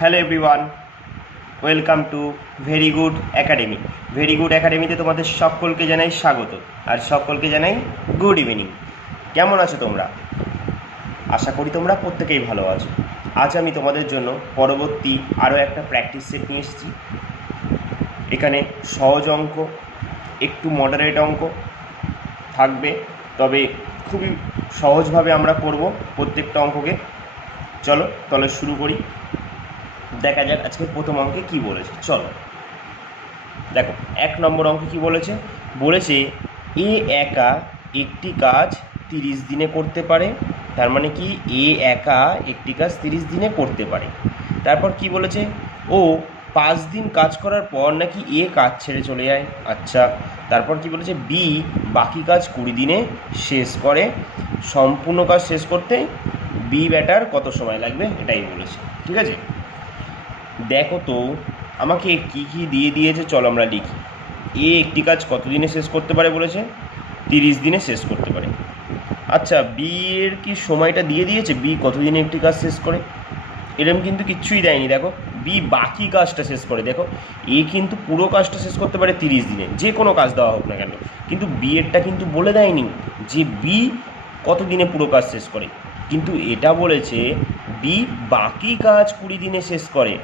Hello everyone, welcome to very good academy. Very good একাডেমিতে তোমাদের সকলকে জানাই স্বাগত আর সকলকে জানাই গুড ইভিনিং। কেমন আছো তোমরা? আশা করি তোমরা প্রত্যেকেই ভালো আছো। আজ আমি তোমাদের জন্য পরবর্তী আরও একটা প্র্যাকটিস সেট নিয়ে এসেছি। এখানে সহজ অঙ্ক, একটু মডারেট অঙ্ক থাকবে, তবে খুবই সহজভাবে আমরা করব প্রত্যেকটা অঙ্ককে। চলো তাহলে শুরু করি, দেখা যাক আজকে প্রথম অঙ্কে কি বলেছে। চলো দেখো, 1 নম্বর অঙ্কে কি বলেছে। বলেছে এ একা একটি কাজ 30 দিনে করতে পারে। তার মানে কি, এ একা একটি কাজ 30 দিনে করতে পারে। তারপর কি বলেছে, ও 5 দিন কাজ করার পর নাকি এ কাজ ছেড়ে চলে যায়। আচ্ছা, তারপর কি বলেছে, বি বাকি কাজ 20 দিনে শেষ করে। সম্পূর্ণ কাজ শেষ করতে বি ব্যাটার কত সময় লাগবে, এটাই বলেছে। ঠিক আছে, দেখো তো আমাকে কি কি দিয়ে দিয়েছে, চলো আমরা লিখি। এ একটি কাজ কত দিনে শেষ করতে পারে বলেছে, 30 দিনে শেষ করতে পারে। আচ্ছা, বি এর কি সময়টা দিয়ে দিয়েছে, বি কত দিনে একটি কাজ শেষ করে? এরকম কিন্তু কিচ্ছুই দেয়নি। দেখো, বি বাকি কাজটা শেষ করে। দেখো, এ কিন্তু পুরো কাজটা শেষ করতে পারে 30 দিনে, যে কোনো কাজ দেওয়া হোক না কেন, কিন্তু বি এরটা কিন্তু বলে দেয়নি যে বি কত দিনে পুরো কাজ শেষ করে। কিন্তু এটা বলেছে বি বাকি কাজ 20 দিনে শেষ করে।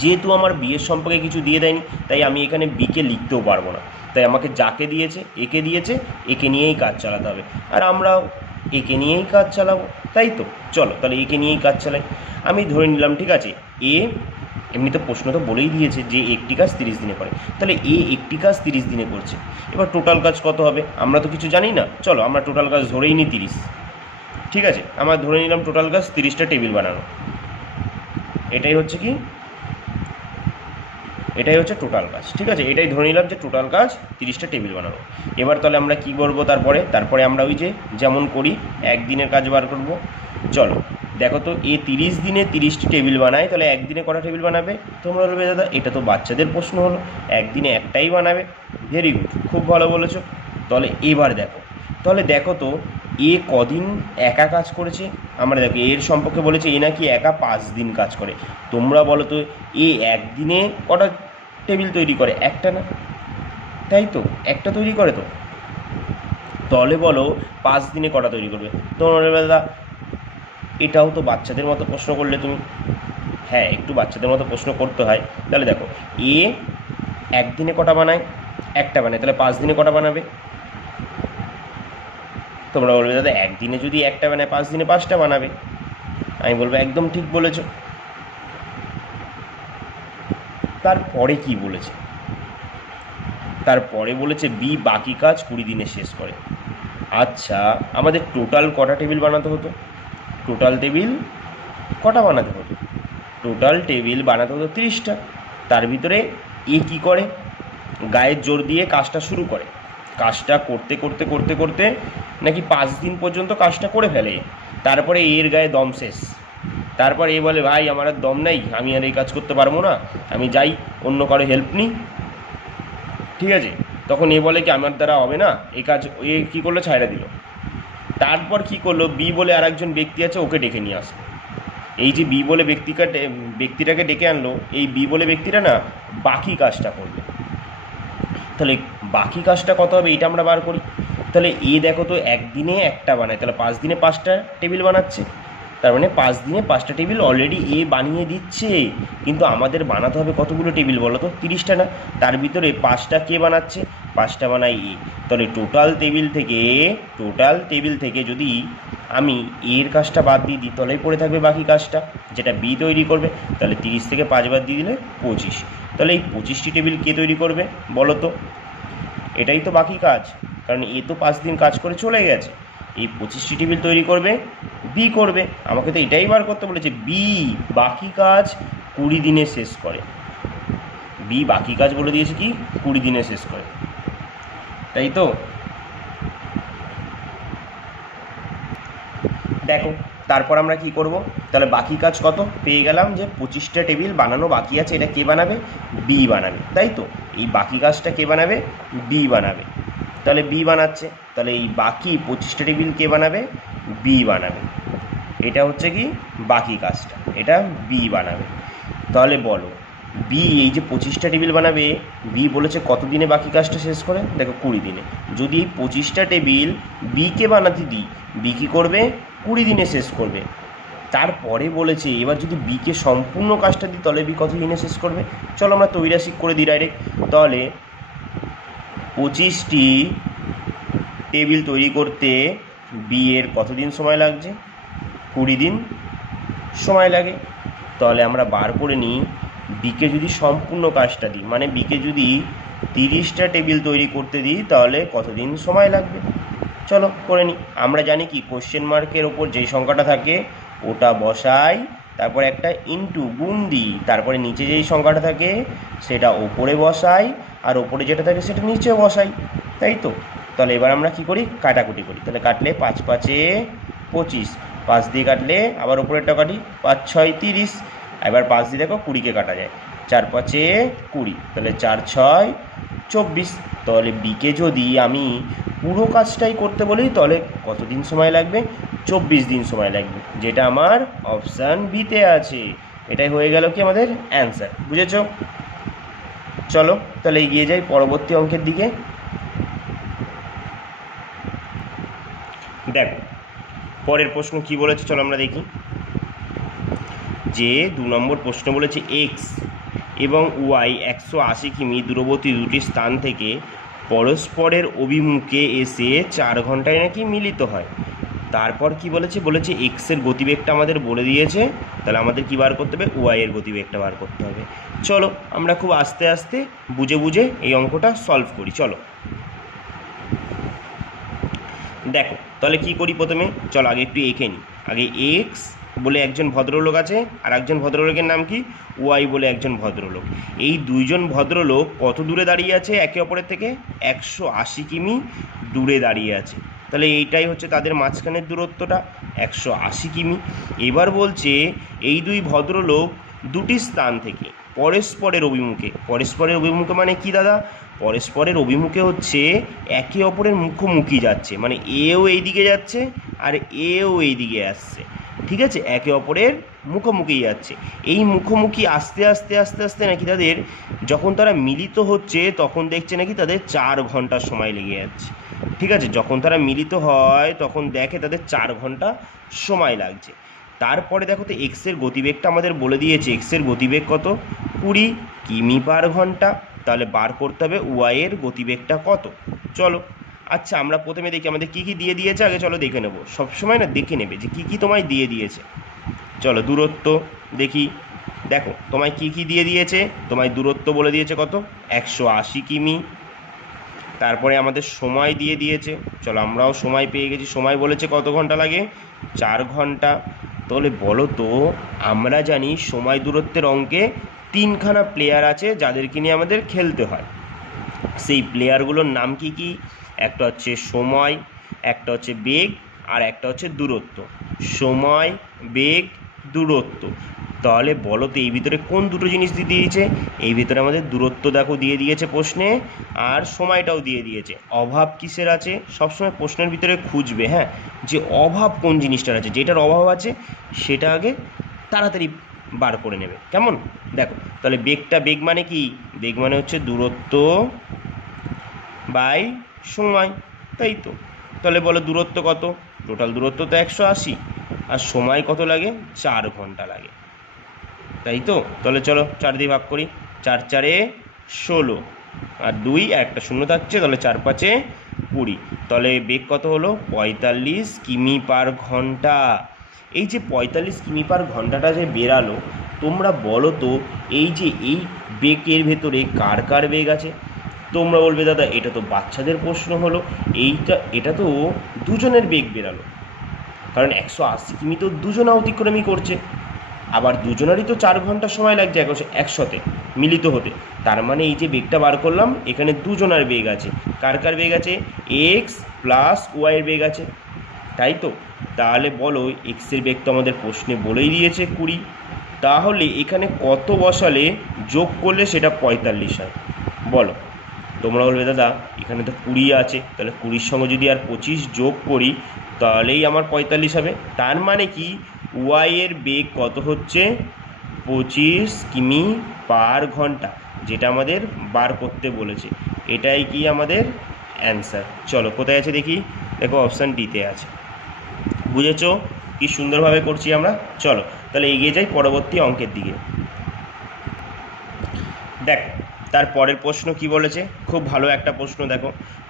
যেহেতু আমার বিয়ের সম্পর্কে কিছু দিয়ে দেয়নি, তাই আমি এখানে বিকে লিখতেও পারবো না। তাই আমাকে যাকে দিয়েছে, একে দিয়েছে, একে নিয়েই কাজ চালাতে হবে। আর আমরাও একে নিয়েই কাজ চালাবো, তাই তো। চলো তাহলে একে নিয়েই কাজ চালাই। আমি ধরে নিলাম, ঠিক আছে, এ এমনিতে প্রশ্ন তো বলেই দিয়েছে যে একটি কাজ 30 দিনে করে, তাহলে এ একটি কাজ 30 দিনে করছে। এবার টোটাল কাজ কত হবে আমরা তো কিছু জানি না। চলো আমরা টোটাল কাজ ধরেই নিই 30। ঠিক আছে, আমরা ধরে নিলাম টোটাল কাজ 30টা টেবিল বানানো। এটাই হচ্ছে কি, এটাই হচ্ছে টোটাল কাজ। ঠিক আছে, এটাই ধরে নিলাম যে টোটাল কাজ 30টা টেবিল বানানো। এবার তাহলে আমরা কি করব, তারপরে আমরা ওই যে যেমন করি একদিনের কাজ বার করব। চলো দেখো তো, এ 30 দিনে 30টি টেবিল বানায়, তাহলে একদিনে কটা টেবিল বানাবে? তোমরা বলবে দাদা এটা তো বাচ্চাদের প্রশ্ন হলো, একদিনে একটাই বানাবে। ভেরি গুড, খুব ভালো বলেছো। তাহলে এবার দেখো তো এ কদিন একা কাজ করেছে। আমরা দেখো এর সম্পর্কে বলেছে এ নাকি একা 5 দিন কাজ করে। তোমরা বলো তো এ একদিনে কটা টেবিল তৈরি করে? একটা না, তাই তো, একটা তৈরি করে। তো তাহলে বলো 5 দিনে কটা তৈরি করবে? তোমরা বলবে দাদা এটাও তো বাচ্চাদের মতো প্রশ্ন করলে তুমি। হ্যাঁ, একটু বাচ্চাদের মতো প্রশ্ন করতে হয়। তাহলে দেখো, এ একদিনে কটা বানায়? একটা বানায়, তাহলে 5 দিনে কটা বানাবে? তোমরা বলবে দাদা একদিনে যদি একটা বানায় 5 দিনে 5টা বানাবে। আমি বলবো একদম ঠিক বলেছো। তারপরে কি বলেছে, তারপরে বলেছে বি বাকি কাজ 20 দিনে শেষ করে। আচ্ছা, আমাদের টোটাল কটা টেবিল বানাতে হতো? টোটাল টেবিল কটা বানাতে হতো? টোটাল টেবিল বানাতে হতো 30টা। তার ভিতরে এ কী করে, গায়ের জোর দিয়ে কাজটা শুরু করে। কাজটা করতে করতে করতে করতে নাকি 5 দিন পর্যন্ত কাজটা করে ফেলে। তারপরে এর গায়ে দম শেষ। তারপর এ বলে ভাই আমার আর দম নেই, আমি আর এই কাজ করতে পারবো না, আমি যাই অন্য কারো হেল্প নিই। ঠিক আছে, তখন এ বলে কি আমার দ্বারা হবে না এই কাজ, এ কী করলো, ছাইড়া দিল। তারপর কি করলো, বি বলে আর একজন ব্যক্তি আছে, ওকে ডেকে নিয়ে আসলো। এই যে বি বলে ব্যক্তিটাকে ডেকে আনলো, এই বি বলে ব্যক্তিটা না বাকি কাজটা করবে। তাহলে বাকি কাজটা কত হবে এটা আমরা বার করি। তাহলে এ দেখো তো একদিনে একটা বানায়, তাহলে 5 দিনে 5টা টেবিল বানাচ্ছে। তার মানে 5 দিনে 5টা টেবিল অলরেডি এ বানিয়ে দিচ্ছে। কিন্তু আমাদের বানাতে হবে কতগুলো টেবিল বলো তো? 30টা না? তার ভিতরে 5টা কে বানাচ্ছে? 5টা বানাই এ। তাহলে টোটাল টেবিল থেকে যদি আমি এর কাজটা বাদ দিয়ে দিই, তাহলেই পড়ে থাকবে বাকি কাজটা, যেটা বি তৈরি করবে। তাহলে 30 থেকে 5 বাদ দিয়ে দিলে 25। তাহলে এই 25টি টেবিল কে তৈরি করবে বলো তো? এটাই তো বাকি কাজ, কারণ এ তো 5 দিন কাজ করে চলে গেছে। এই 25টি টেবিল তৈরি করবে বি করবে। আমাকে তো এটাই বার করতে বলেছে, বি বাকি কাজ 20 দিনে শেষ করে। বি বাকি কাজ বলে দিয়েছে কি 20 দিনে শেষ করে, তাই তো। দেখো তারপর আমরা কি করব, তাহলে বাকি কাজ কত পেয়ে গেলাম, যে 25টা টেবিল বানানো বাকি আছে। এটা কে বানাবে? বি বানাবে, তাই তো। এই বাকি কাজটা কে বানাবে? বি বানাবে। তাহলে বি বানাচ্ছে, তাহলে এই বাকি 25টা টেবিল কে বানাবে? বি বানাবে। এটা হচ্ছে কি বাকি কাজটা, এটা বি বানাবে। তাহলে বলো বি এই যে 25টা টেবিল বানাবে, বি বলেছে কত দিনে বাকি কাজটা শেষ করে? দেখো 20 দিনে। যদি এই 25টা টেবিল বিকে বানাতে দিই, বি কী করবে? 20 দিনে শেষ করবে। তারপরে বলেছে এবার যদি বিকে সম্পূর্ণ কাজটা দিই তাহলে বি কত দিনে শেষ করবে? চলো আমরা তৈরাসিক করে দিই ডাইরেক্ট। তাহলে 25টি টেবিল তৈরি করতে বি এর কতদিন সময় লাগছে? 20 দিন সময় লাগে। তাহলে আমরা বার করে নিই বিকে যদি সম্পূর্ণ কাজটা দিই, মানে বিকে যদি 30টা টেবিল তৈরি করতে দিই তাহলে কতদিন সময় লাগবে? চলো করে নিই। আমরা জানি কি কোশ্চেন মার্কের ওপর যেই সংখ্যাটা থাকে ওটা বসাই, তারপরে একটা ইনটু গুণ দিই, তারপরে নিচে যেই সংখ্যাটা থাকে সেটা ওপরে বসাই, আর ওপরে যেটা থাকে সেটা নিচেও বসাই, তাই তো? তাহলে এবার আমরা কি করি? কাটাকুটি করি। তাহলে কাটলে 5 5 এ 25, 5 দিয়ে কাটলে আবার ওপরেরটা কাটি, 5 6 30, এবার 5 দিয়ে দেখো 20কে কাটা যায়, 4 5 এ 20, তাহলে 4 6 24। তাহলে বিকে যদি আমি পুরো কাজটাই করতে বলি তাহলে কতদিন সময় লাগবে? 24 দিন সময় লাগবে, যেটা আমার অপশান বিতে আছে। এটাই হয়ে গেল কি আমাদের অ্যান্সার। বুঝেছ? চলো তাহলে এগিয়ে যাই পরবর্তী অঙ্কের দিকে। দেখো পরের প্রশ্ন কি বলেছে, চলো আমরা দেখি। যে 2 নম্বর প্রশ্ন বলেছে এক্স এবং ওয়াই 180 কিমি দূরবর্তী দুটি স্থান থেকে পরস্পরের অভিমুখে এসে 4 ঘন্টায় নাকি মিলিত হয়। তারপর কি বলেছে? বলেছে এক্সের গতিবেগটা আমাদের বলে দিয়েছে, তাহলে আমাদের কি বার করতে হবে? ওয়াইয়ের গতিবেগটা বার করতে হবে। চলো আমরা খুব আস্তে আস্তে বুঝে বুঝে এই অঙ্কটা সলভ করি। চলো দেখো তাহলে কি করি প্রথমে, চলো আগে একটু এঁকে নিই। আগে এক্স বলে একজন ভদ্রলোক আছে, আর একজন ভদ্রলোকের নাম কি? ওয়াই বলে একজন ভদ্রলোক। এই দুইজন ভদ্রলোক কত দূরে দাঁড়িয়ে আছে একে অপরের থেকে? 180 কিমি দূরে দাঁড়িয়ে আছে। তাহলে এইটাই হচ্ছে তাদের মাঝখানের দূরত্বটা, 180 কিমি। এবার বলছে এই দুই ভদ্রলোক দুটি স্থান থেকে পরস্পরের অভিমুখে, পরস্পরের অভিমুখে মানে কি দাদা? পরস্পরের অভিমুখে হচ্ছে একে অপরের মুখোমুখি যাচ্ছে, মানে এও এই দিকে যাচ্ছে আর এও এই দিকে আসছে, ঠিক আছে? একে অপরের মুখোমুখি যাচ্ছে। এই মুখোমুখি আস্তে আস্তে আস্তে আস্তে নাকি তাদের যখন তারা মিলিত হচ্ছে তখন দেখছে নাকি তাদের 4 ঘন্টা সময় লেগে যাচ্ছে, ঠিক আছে? যখন তারা মিলিত হয় তখন দেখে তাদের 4 ঘন্টা সময় লাগছে। তারপরে দেখো তো এক্সের গতিবেগটা আমাদের বলে দিয়েছে, এক্সের গতিবেগ কত? 20 কিমি পার ঘন্টা। তাহলে বার করতে হবে ওয়াইয়ের গতিবেগটা কত। চলো আচ্ছা আমরা প্রথমে দেখি আমাদের কী কী দিয়ে দিয়েছে, আগে চলো দেখে নেবো। সবসময় না দেখে নেবে যে কী কী তোমায় দিয়ে দিয়েছে। চলো দূরত্ব দেখি। দেখো তোমায় কী কী দিয়ে দিয়েছে? তোমায় দূরত্ব বলে দিয়েছে কত? 180 কিমি। তারপরে আমাদের সময় দিয়ে দিয়েছে, চলো আমরাও সময় পেয়ে গেছি। সময় বলেছে কত ঘন্টা লাগে? 4 ঘন্টা। তাহলে বলো তো, আমরা জানি সময় দূরত্বের অঙ্কে 3খানা প্লেয়ার আছে যাদেরকে নিয়ে আমাদের খেলতে হয়। সেই প্লেয়ারগুলোর নাম কি কি? একটা হচ্ছে সময়, একটা হচ্ছে বেগ, আর একটা হচ্ছে দূরত্ব। সময়, বেগ, দূরত্ব। তাহলে বলো তো এই ভিতরে কোন দুটো জিনিস দিয়ে দিয়েছে? এই ভিতরে আমাদের দূরত্ব দেখো দিয়ে দিয়েছে প্রশ্নে, আর সময়টাও দিয়ে দিয়েছে। অভাব কিসের আছে? সবসময় প্রশ্নের ভিতরে খুঁজবে, হ্যাঁ, যে অভাব কোন জিনিসটার আছে। যেটার অভাব আছে সেটা আগে তাড়াতাড়ি বার করে নেবে, কেমন? দেখো তাহলে বেগটা, বেগ মানে কি? বেগ মানে হচ্ছে দূরত্ব বাই সময়, তাই তো? তাহলে বলো দূরত্ব কত? টোটাল দূরত্ব তো 180, আর সময় কত লাগে? 4 ঘন্টা লাগে, তাই তো? তাহলে চলো 4 দিয়ে ভাগ করি, 4 4 16, আর 2 একটা শূন্য থাকছে, তাহলে 4 5 20। তাহলে বেগ কত হলো? 45 কিমি পার ঘন্টা। এই যে 45 কিমি পার ঘন্টাটা যে বেরালো, তোমরা বলো তো এই যে এই বেগের ভেতরে কার কার বেগ আছে? তোমরা বলবে দাদা এটা তো বাচ্চাদের প্রশ্ন হলো, এটা তো দুজনের বেগ বেরালো, কারণ 180 কিমি তো দুজনা অতিক্রমই করছে, আবার দুজনারই তো 4 ঘন্টা সময় লাগছে একসাথে মিলিত হতে। তার মানে এই যে বেগটা বার করলাম এখানে দুজনার বেগ আছে। কার কার বেগ আছে? এক্স প্লাস ওয়াইয়ের বেগ আছে, তাই তো? তাহলে বলো এক্সের বেগ তো আমাদের প্রশ্নে বলেই দিয়েছে 20, তাহলে এখানে কত বসালে যোগ করলে সেটা 45 হয়? বলো। তোমরা বলবে দাদা এখানে তো 20 আছে, তাহলে 20-র সঙ্গে যদি আর 25 যোগ করি তাহলেই আমার 45 হবে। তার মানে কি ওয়াই এর বেগ কত হচ্ছে 25 কিমি পার ঘন্টা, যেটা আমাদের বার করতে বলেছে। এটাই কি আমাদের অ্যান্সার। চলো কোথায় আছে দেখি, দেখো অপশান ডিতে আছে। বুঝেছো কি সুন্দরভাবে করছি আমরা। চলো তাহলে এগিয়ে যাই পরবর্তী অঙ্কের দিকে। দেখ তার পরের প্রশ্ন কি বলেছে, খুব ভালো একটা প্রশ্ন। দেখো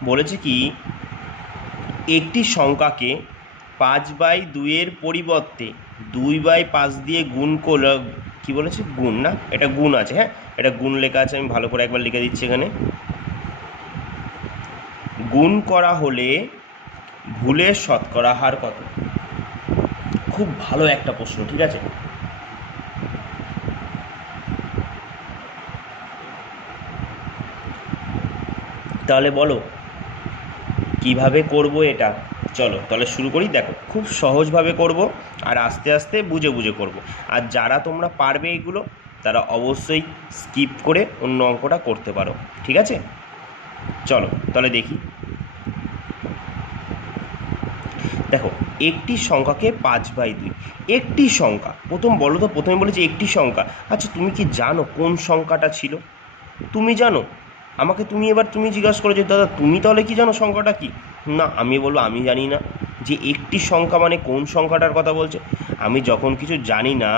বলেছে কি একটি সংখ্যাকে 5/2 পরিবর্তে 2/5 দিয়ে গুণ করলে, কি বলেছে গুণ, না এটা গুণ আছে, হ্যাঁ এটা গুণ লেখা আছে, আমি ভালো করে একবার লিখে দিচ্ছি এখানে। গুণ করা হলে ভুলের শতকরা হার কত? খুব ভালো একটা প্রশ্ন, ঠিক আছে। তাহলে বলো কিভাবে করব এটা। চলো তাহলে শুরু করি। দেখো খুব সহজভাবে করব আর আস্তে আস্তে বুঝে বুঝে করব। আর যারা তোমরা পারবে এইগুলো তারা অবশ্যই স্কিপ করে অন্য অঙ্কটা করতে পারো, ঠিক আছে। চলো তাহলে দেখি। দেখো একটি সংখ্যাকে 5/2, একটি সংখ্যা, প্রথম বলো তো, প্রথমে বলেছি একটি সংখ্যা। আচ্ছা তুমি কি জানো কোন সংখ্যাটা ছিল? তুমি জানো? আমাকে তুমি এবার তুমি জিজ্ঞাসা করো যে দাদা তুমি তাহলে কি জানো সংখ্যাটা কি? না, আমি বলবো আমি জানি না। যে একটি সংখ্যা মানে কোন সংখ্যাটার কথা বলছে? আমি যখন কিছু জানি না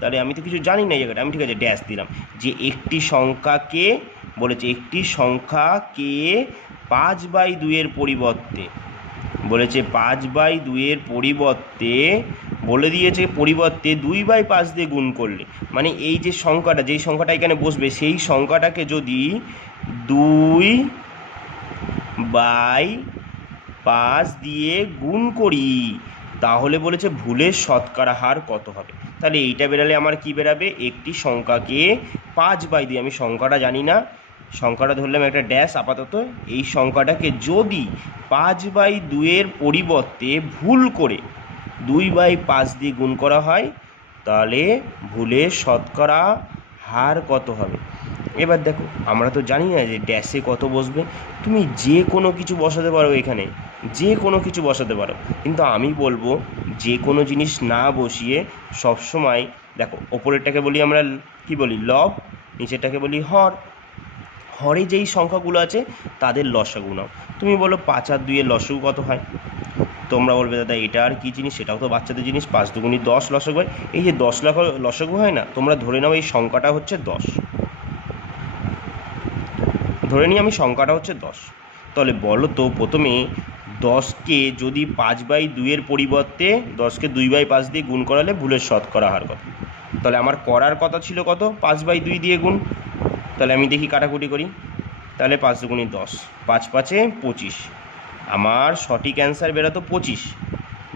তাহলে আমি তো কিছু জানি না এই জায়গাটা, আমি ঠিক আছে ড্যাশ দিলাম। যে একটি সংখ্যাকে বলেছে, একটি সংখ্যাকে 5/2 পরিবর্তে বলেছে 5/2 পরিবর্তে বলে দিয়েছে, পরিবর্তে 2/5 দিয়ে গুণ করলে, মানে এই যে সংখ্যাটা, যেই সংখ্যাটা এখানে বসবে সেই সংখ্যাটাকে যদি 2/5 দিয়ে গুণ করি তাহলে বলেছে ভুলের শতকরা হার কত হবে। তাহলে এইটা বেরালে আমার কি বেরাবে, একটি সংখ্যাকে 5/2, আমি সংখ্যাটা জানি না, সংখ্যাটা ধরলাম একটা ড্যাশ আপাতত। এই সংখ্যাটাকে যদি 5/2 পরিবর্তে ভুল করে 2/5 দিয়ে গুণ করা হয় তাহলে ভুলের শতকরা হার কত হবে। এবার দেখো আমরা তো জানি না যে ড্যাশে কত বসবে, তুমি যে কোনো কিছু বসাতে পারো, এখানে যে কোনো কিছু বসাতে পারো, কিন্তু আমি বলবো যে কোনো জিনিস না বসিয়ে সবসময় দেখো ওপরেরটাকে বলি আমরা কি বলি লব, নিচেরটাকে বলি হর। হরে যেই সংখ্যাগুলো আছে তাদের লসাগু নাও। তুমি বলো 5 আর 2 এর লসাগু কত হয়? তোমরা বলবে দাদা এটা আর কি জিনিস, সেটাও তো বাচ্চাদের জিনিস, 5 দুগুণী 10 লসাগু হয়। এই যে 10 লাখ লসাগু হয় না, তোমরা ধরে নাও এই সংখ্যাটা হচ্ছে 10, ধরে নিই আমি সংখ্যাটা হচ্ছে 10। তাহলে বলো তো প্রথমে 10কে যদি 5/2 পরিবর্তে 10কে 2/5 দিয়ে গুণ করালে ভুলের শতকরা হার কত? তাহলে আমার করার কথা ছিল কত, 5/2 দিয়ে গুণ। তাহলে আমি দেখি কাটাকুটি করি, তাহলে 5 দুগুণী 10, 5 5-এ 25, আমার সঠিক অ্যান্সার বেরোতো 25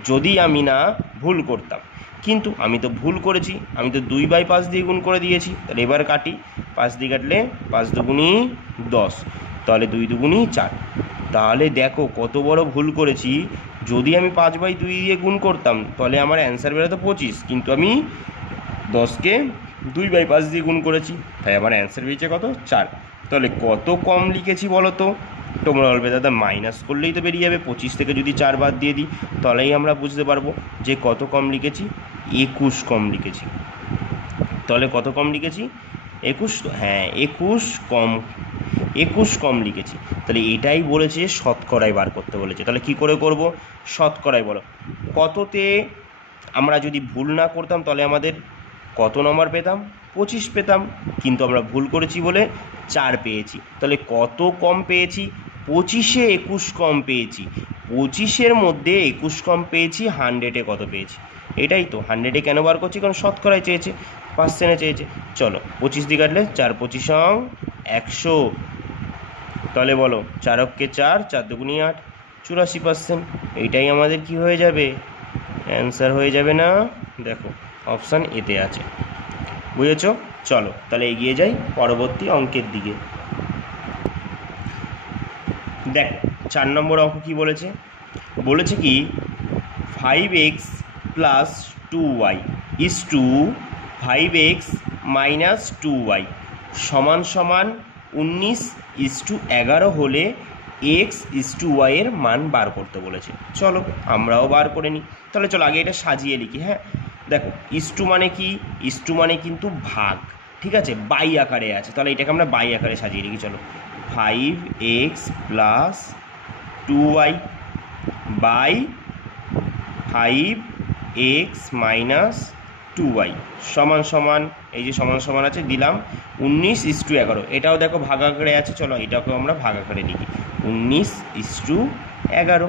যদি আমি না ভুল করতাম। কিন্তু আমি তো ভুল করেছি, আমি তো 2/5 দিয়ে গুণ করে দিয়েছি। তাহলে এবার কাটি, 5 দিয়ে কাটলে 5 দুগুণী 10, তাহলে 2 দুগুণী 4। তাহলে দেখো কত বড় ভুল করেছি। যদি আমি 5/2 দিয়ে গুণ করতাম তাহলে আমার অ্যান্সার বেরোতো 25, কিন্তু আমি 10কে 2/5 দিয়ে গুণ করেছি, তাই আমার অ্যান্সার বেরিয়েছে কত, 4। তাহলে কত কম লিখেছি বলো তো? তোমরা বলবে দাদা মাইনাস করলেই তো বেরিয়ে যাবে, 25 থেকে যদি 4 বাদ দিয়ে দিই তাহলেই আমরা বুঝতে পারবো যে কত কম লিখেছি, 21 কম লিখেছি। তাহলে কত কম লিখেছি, 21, হ্যাঁ 21 কম লিখেছি। তাহলে এটাই বলেছে শতকরায় বার করতে বলেছে। তাহলে কি করে করব, শতকরায় বলো কততে আমরা যদি ভুল না করতাম তাহলে আমাদের কত নম্বর পেতাম, 25 পেতাম, কিন্তু আমরা ভুল করেছি বলে 4 পেয়েছি। তাহলে কত কম পেয়েছি, 25-এ 21 কম পেয়েছি। 25-এর মধ্যে 21 কম পেয়েছি, 100-এ কত পেয়েছি? এটাই তো 100-এ কেন বার করছি, কারণ শতকরায় চেয়েছে, পার্সেন্টে চেয়েছে। চলো 25 দিয়ে কাটলে 4 25 100, তাহলে বলো 4 অক্ষে 4, 4 দুগুণী 8, 84%। এইটাই আমাদের কি হয়ে যাবে, অ্যান্সার হয়ে যাবে না? দেখো অপশান এতে আছে, বুঝেছ। চলো তাহলে এগিয়ে যাই পরবর্তী অঙ্কের দিকে। দেখো 4 নম্বর অঙ্ক কি বলেছে, বলেছে কি 5x + 2y is two 5x - 2y সমান সমান 19:11 হলে x/y এর মান বার করতে বলেছে। চলো আমরাও বার করে নিই। তাহলে চলো আগে এটা সাজিয়ে লিখি। হ্যাঁ দেখো ইস্টু মানে কি, ইস্টু মানে কিন্তু ভাগ, ঠিক আছে, বাই আকারে আছে, তাহলে এটাকে আমরা বাই আকারে সাজিয়ে রেখি। চলো 5x plus 2y by 5x minus 2y সমান সমান, এই যে সমান সমান আছে দিলাম 19:11। এটাও দেখো ভাগ আকারে আছে, চলো এটাকেও আমরা ভাগ আকারে লিখি 19:11।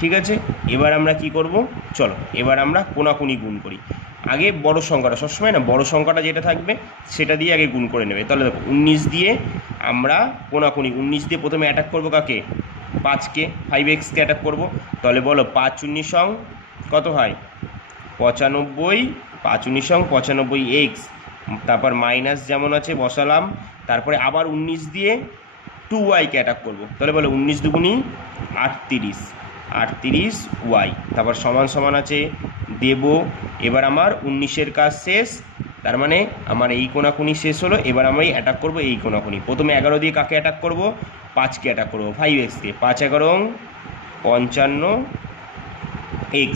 ঠিক আছে, এবার আমরা কি করব, চলো এবার আমরা কোনাকুনি গুণ করি। আগে বড় সংখ্যাটা, সবসময় না বড় সংখ্যাটা যেটা থাকবে সেটা দিয়ে আগে গুণ করে নেবে। তাহলে দেখো 19 দিয়ে আমরা কোনাকুনি, 19 দিয়ে প্রথমে অ্যাটাক করবো কাকে, 5কে, 5xকে অ্যাটাক করবো। তাহলে বলো 5×19 কত হয় 95, 5×19 95x, তারপর মাইনাস যেমন আছে বসালাম, তারপরে আবার 19 দিয়ে 2yকে অ্যাটাক করবো। তাহলে বলো 19×2 = 38y, তারপর সমান সমান আছে দেব। এবার আমার 19-এর কাজ শেষ, তার মানে আমার এই কোনাকুনি শেষ হলো। এবার আমি অ্যাটাক করবো এই কোনাকুনি। প্রথমে 11 দিয়ে কাকে অ্যাটাক করবো, 5কে অ্যাটাক করবো, 5xকে, 5×11 55x,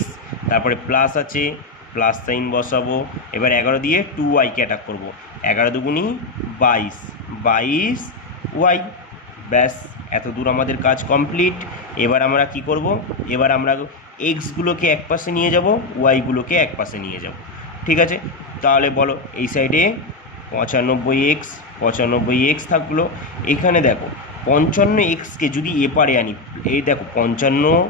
তারপরে প্লাস আছে প্লাস সাইন বসাবো। এবার 11 দিয়ে 2yকে অ্যাটাক করবো, 11×2 22, 22y। ব্যাস, এত দূর আমাদের কাজ কমপ্লিট। এবার আমরা কি করব, এবার আমরা এক্সগুলোকে এক পাশে নিয়ে যাব, ওয়াইগুলোকে এক পাশে নিয়ে যাব। ঠিক আছে, তাহলে বলো এই সাইডে 95x থাকলো। এখানে দেখো 55xকে যদি এপারে আনি, এই দেখো 55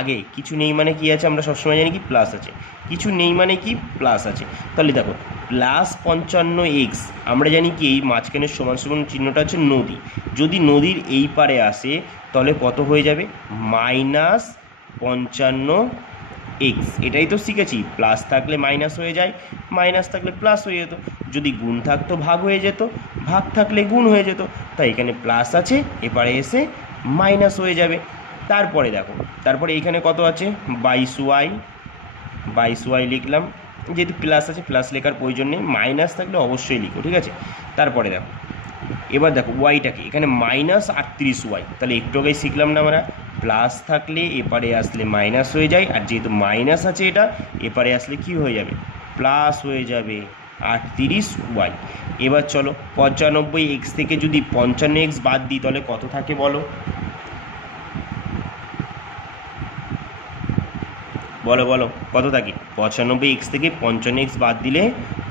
আগে কিছু নেই মানে কি আছে, আমরা সবসময় জানি কি প্লাস আছে, কিছু নেই মানে কি প্লাস আছে। তাহলে দেখো প্লাস 55x, আমরা জানি কি এই মাঝখানের সমান সমান চিহ্নটা হচ্ছে নদী, যদি নদীর এই পারে আসে তাহলে কত হয়ে যাবে, -55x। এটাই তো শিখেছি, প্লাস থাকলে মাইনাস হয়ে যায়, মাইনাস থাকলে প্লাস হয়ে যেত, যদি গুণ থাকতো ভাগ হয়ে যেত, ভাগ থাকলে গুণ হয়ে যেত। তাই এখানে প্লাস আছে, এপারে এসে মাইনাস হয়ে যাবে। তারপরে দেখো, তারপরে এইখানে কত আছে 22y লিখলাম, যেহেতু প্লাস আছে প্লাস লেখার প্রয়োজন নেই, মাইনাস থাকলে অবশ্যই লিখো। ঠিক আছে, তারপরে দেখো এবার দেখো ওয়াইটাকে, এখানে -38y, তাহলে একটু আগেই শিখলাম না আমরা, প্লাস থাকলে এপারে আসলে মাইনাস হয়ে যায়, আর যেহেতু মাইনাস আছে এটা এপারে আসলে কি হয়ে যাবে, প্লাস হয়ে যাবে 38y। এবার চলো 95x থেকে যদি 55x বাদ দিই তাহলে কত থাকে বলো, বলো বলো কত থাকে, 95x থেকে 55x বাদ দিলে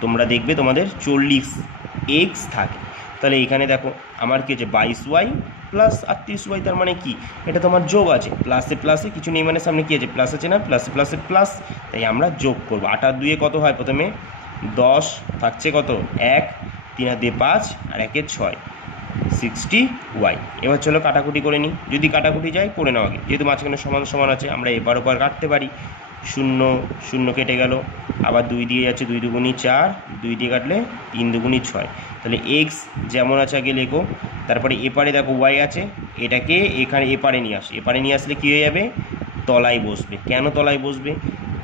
তোমরা দেখবে তোমাদের 40x থাকে। তাহলে এখানে দেখো আমার কি হচ্ছে 22y প্লাস 38y, তার মানে কি এটা তোমার যোগ আছে, প্লাসে প্লাসে কিছু নেই মানে সামনে কি আছে প্লাস আছে না, প্লাসে প্লাসে প্লাস, তাই আমরা যোগ করবো। 8 আর 2 কত হয়, প্রথমে 10 থাকছে কত 1, 3 আর 2 5 আর 1 6, 60y। এবার চলো কাটাকুটি করে নিই, যদি কাটাকুটি যায় করে নাও আগে, যেহেতু মাঝখানে সমান সমান আছে আমরা এপার ওপার কাটতে পারি। 0 0 কেটে গেল, আবার 2 দিয়ে যাচ্ছে, 2×2 4, 2 দিয়ে কাটলে 3×2 6। তাহলে এক্স যেমন আছে আগে লেখো, তারপরে এপারে দেখো ওয়াই আছে, এটাকে এখানে এপারে নিয়ে আসে, এপারে নিয়ে আসলে কী হয়ে যাবে, তলায় বসবে। কেন তলায় বসবে,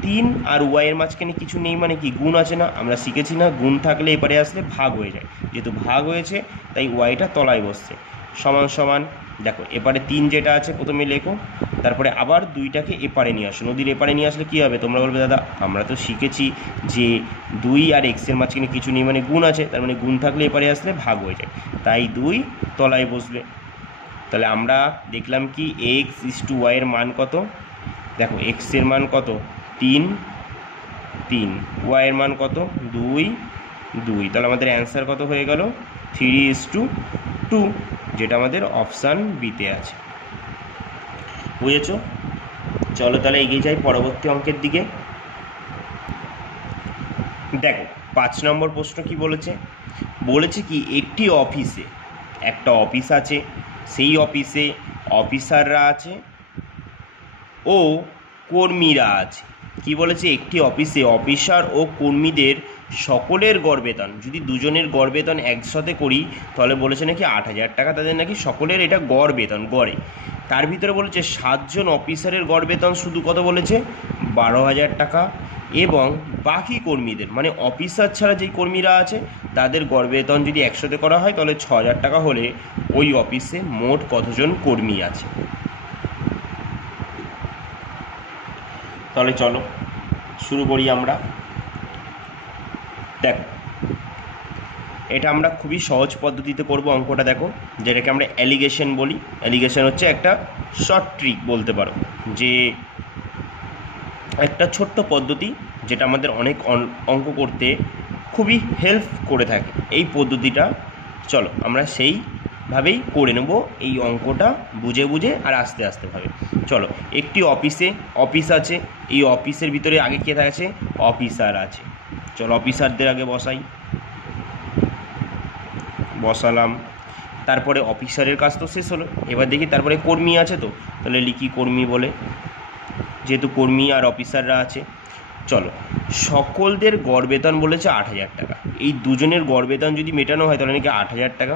3 আর ওয়াইয়ের মাঝখানে কিছু নেই মানে কি গুণ আছে না, আমরা শিখেছি না গুণ থাকলে এপারে আসলে ভাগ হয়ে যায়, যেহেতু ভাগ হয়েছে তাই ওয়াইটা তলায় বসছে। সমান সমান দেখো এপারে 3 যেটা আছে প্রথমে লেখো, তারপরে আবার 2টাকে এপারে নিয়ে আসো, নদীর এপারে নিয়ে আসলে কী হবে, তোমরা বলবে দাদা আমরা তো শিখেছি যে 2 আর এক্সের মাঝখানে কিছু নেই মানে গুণ আছে, তার মানে গুণ থাকলে এপারে আসলে ভাগ হয়ে যায়, তাই 2 তলায় বসবে। তাহলে আমরা দেখলাম কি x/y এর মান কত, দেখো x এর মান কত 3, y এর মান কত 2, তাহলে আমাদের অ্যান্সার কত হয়ে গেল 3:2, যেটা আমাদের অপশান বিতে আছে। বুঝেছ, চলো তাহলে এগিয়ে যাই পরবর্তী অঙ্কের দিকে। দেখো 5 নম্বর প্রশ্ন কি বলেছে, বলেছে কি একটি অফিসে একটা অফিস আছে, সেই অফিসে অফিসাররা আছে ও কর্মীরা আছে। কি বলেছে, একটি অফিসে অফিসার ও কর্মীদের সকলের গড় বেতন, যদি দুজনের গড় বেতন একসাথে করি তাহলে বলেছে নাকি 8,000 টাকা, তাদের নাকি সকলের এটা গড় বেতন গড়ে। তার ভিতরে বলেছে 7 জন অফিসারের গড় বেতন শুধু কত বলেছে 12,000 টাকা, এবং বাকি কর্মীদের মানে অফিসার ছাড়া যেই কর্মীরা আছে তাদের গড় বেতন যদি একসাথে করা হয় তাহলে 6,000 টাকা হলে ওই অফিসে মোট কতজন কর্মী আছে। তাহলে চলো শুরু করি আমরা। দেখো, এটা আমরা খুবই সহজ পদ্ধতিতে করব অঙ্কটা। দেখো, যেটাকে আমরা এলিগেশন বলি। এলিগেশন হচ্ছে একটা শর্ট ট্রিক বলতে পারো, যে একটা ছোট্ট পদ্ধতি যেটা আমাদের অনেক অঙ্ক করতে খুবই হেল্প করে থাকে। এই পদ্ধতিটা চলো আমরা সেইভাবেই করে নেব, এই অঙ্কটা বুঝে বুঝে আর আস্তে আস্তে ভাবে। চলো, একটি অফিস আছে, এই অফিসের ভিতরে আগে কে আছে? অফিসার আছে। চলো অফিসারদের আগে বসালাম। তারপরে অফিসারের কাজ তো শেষ হলো, এবার দেখি তারপরে কর্মী আছে, তো তাহলে লিখি কর্মী বলে, যেহেতু কর্মী আর অফিসাররা আছে। চলো, সকলদের গড় বেতন বলেছে 8,000 টাকা। এই দুজনের গড় বেতন যদি মেটানো হয় তাহলে নাকি 8,000 টাকা।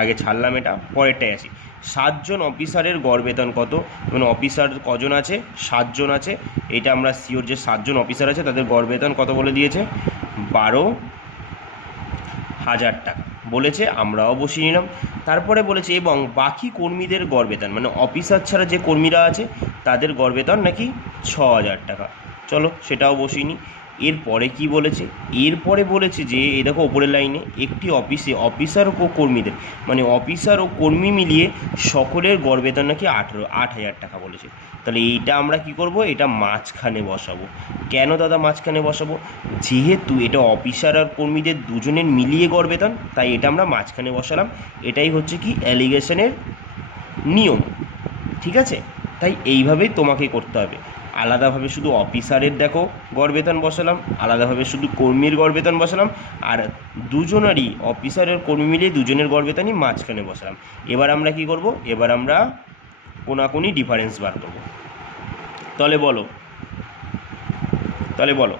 আগে ছাড়লাম এটা, পরেরটাই আসি। 7 জন অফিসারের গড় বেতন কত? মানে অফিসার কজন আছে? 7 জন আছে। এটা আমরা শিওর যে 7 জন অফিসার আছে, তাদের গড় বেতন কত বলে দিয়েছে? 12,000 টাকা বলেছে, আমরাও বসিয়ে নিলাম। তারপরে বলেছে এবং বাকি কর্মীদের গড় বেতন, মানে অফিসার ছাড়া যে কর্মীরা আছে তাদের গড় বেতন নাকি 6,000 টাকা। চলো সেটাও বসিয়ে নিই। এরপরে কি বলেছে? এরপরে বলেছে যে এই দেখো ওপরের লাইনে, একটি অফিসে অফিসার ও কর্মীদের, মানে অফিসার ও কর্মী মিলিয়ে সকলের গড় বেতন নাকি 8,000 টাকা বলেছে। তাহলে এইটা আমরা কি করব? এটা মাঝখানে বসাবো। কেন দাদা মাঝখানে বসাবো? যেহেতু এটা অফিসার আর কর্মীদের দুজনের মিলিয়ে গড় বেতন, তাই এটা আমরা মাঝখানে বসালাম। এটাই হচ্ছে কি অ্যালিগেশনের নিয়ম, ঠিক আছে? তাই এইভাবেই তোমাকে করতে হবে। আলাদাভাবে শুধু অফিসারের দেখো গড় বেতন বসালাম, আলাদাভাবে শুধু কর্মীর গড় বেতন বসালাম, আর দুজনেরই অফিসার আর কর্মী মিলিয়ে দুজনের গড় বেতনই মাঝখানে বসালাম। এবার আমরা কি করব? এবার আমরা কোনাকুনি ডিফারেন্স বার করব। তাহলে বলো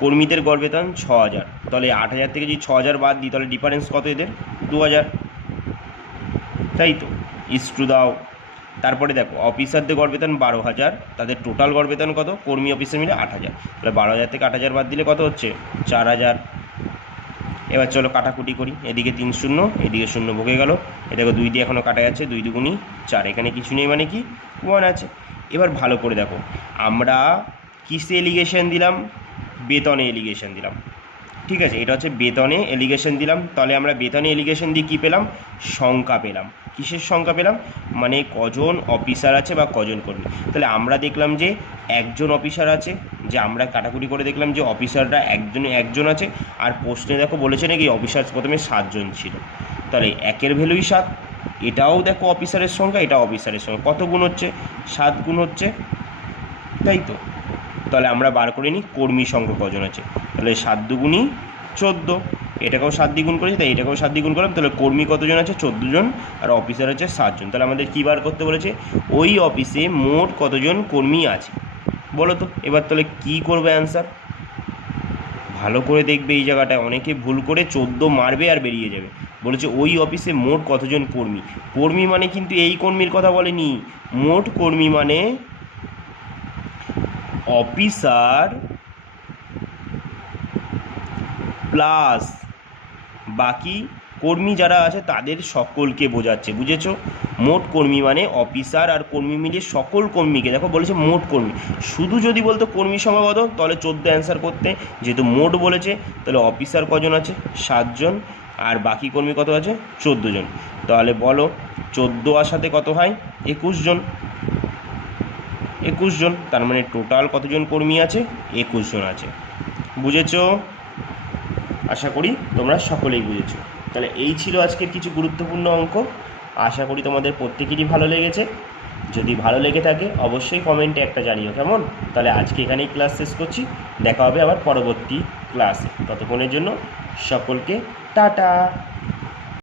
কর্মীদের গড় বেতন 6,000, তাহলে 8,000 থেকে যদি 6,000 বাদ দিই তাহলে ডিফারেন্স কত এদের? 2,000, তাই তো? ইস্টু দাও। তারপরে দেখো অফিসারদের গড় বেতন 12,000, তাদের টোটাল গড় বেতন কত? কর্মী অফিসার মিলে 8,000, তাহলে 12,000 থেকে 8,000 বাদ দিলে কত হচ্ছে? 4,000। এবার চলো কাটাকুটি করি, এদিকে 3 শূন্য, এদিকে শূন্য বকে গেল। এ দেখো 2 দিয়ে এখনও কাটা যাচ্ছে, 2 দুগুণি 4, এখানে কিছু নেই মানে কি 1 আছে। এবার ভালো করে দেখো, আমরা কিসে এলিগেশন দিলাম? বেতনে এলিগেশন দিলাম, ঠিক আছে? এটা হচ্ছে বেতনে এলিগেশন দিলাম। তাহলে আমরা বেতনে এলিগেশন দিয়ে কী পেলাম? সংখ্যা পেলাম। কিসের সংখ্যা পেলাম? মানে কজন অফিসার আছে বা কজন কর্মী। তাহলে আমরা দেখলাম যে একজন অফিসার আছে, যে আমরা কাটাকুটি করে দেখলাম যে অফিসাররা একজন আছে। আর প্রশ্নে দেখো বলেছে নাকি অফিসার প্রথমে 7 জন ছিল, তাহলে 1-এর ভ্যালুই 7। এটাও দেখো অফিসারের সংখ্যা, এটাও অফিসারের সংখ্যা। কত গুণ হচ্ছে? 7 গুণ হচ্ছে, তাই তো? তাহলে আমরা বার করে নিই কর্মী সংখ্যা কজন আছে। তাহলে 7 দুগুণি 14, এটাকেও 7 দিয়ে গুণ করেছি, তাই এটাকেও 7 দিয়ে গুণ করলাম। তাহলে কর্মী কতজন আছে? 14 জন, আর অফিসার আছে 7 জন। তাহলে আমাদের কী বার করতে বলেছে? ওই অফিসে মোট কতজন কর্মী আছে বলো তো। এবার তাহলে কী করবে অ্যান্সার? ভালো করে দেখবে, এই জায়গাটায় অনেকে ভুল করে 14 মারবে আর বেরিয়ে যাবে। বলেছে ওই অফিসে মোট কতজন কর্মী। কর্মী মানে কিন্তু এই কর্মীর কথা বলেনি, মোট কর্মী মানে অফিসার প্লাস বাকি কর্মী যারা আছে তাদের সকলকে বোঝাচ্ছে, বুঝেছো? মোট কর্মী মানে অফিসার আর কর্মী মিলিয়ে সকল কর্মীকে, দেখো বলেছে মোট কর্মী। শুধু যদি বলতো কর্মী সংখ্যা কত, তাহলে 14 অ্যান্সার করতে। যেহেতু মোট বলেছে, তাহলে অফিসার কজন আছে? 7 জন, আর বাকি কর্মী কত আছে? 14 জন। তাহলে বলো 14 আর সাথে কত হয়? 21 জন। 21 জন, তার মানে টোটাল কতজন কর্মী আছে? 21 জন আছে। বুঝেছো? আশা করি তোমরা সকলেই বুঝেছো। তাহলে এই ছিল আজকের কিছু গুরুত্বপূর্ণ অঙ্ক। আশা করি তোমাদের প্রত্যেকেরই ভালো লেগেছে। যদি ভালো লেগে থাকে অবশ্যই কমেন্টে একটা জানিও, কেমন? তাহলে আজকে এখানেই ক্লাস শেষ করছি, দেখা হবে আবার পরবর্তী ক্লাসে। ততক্ষণের জন্য সকলকে টাটা।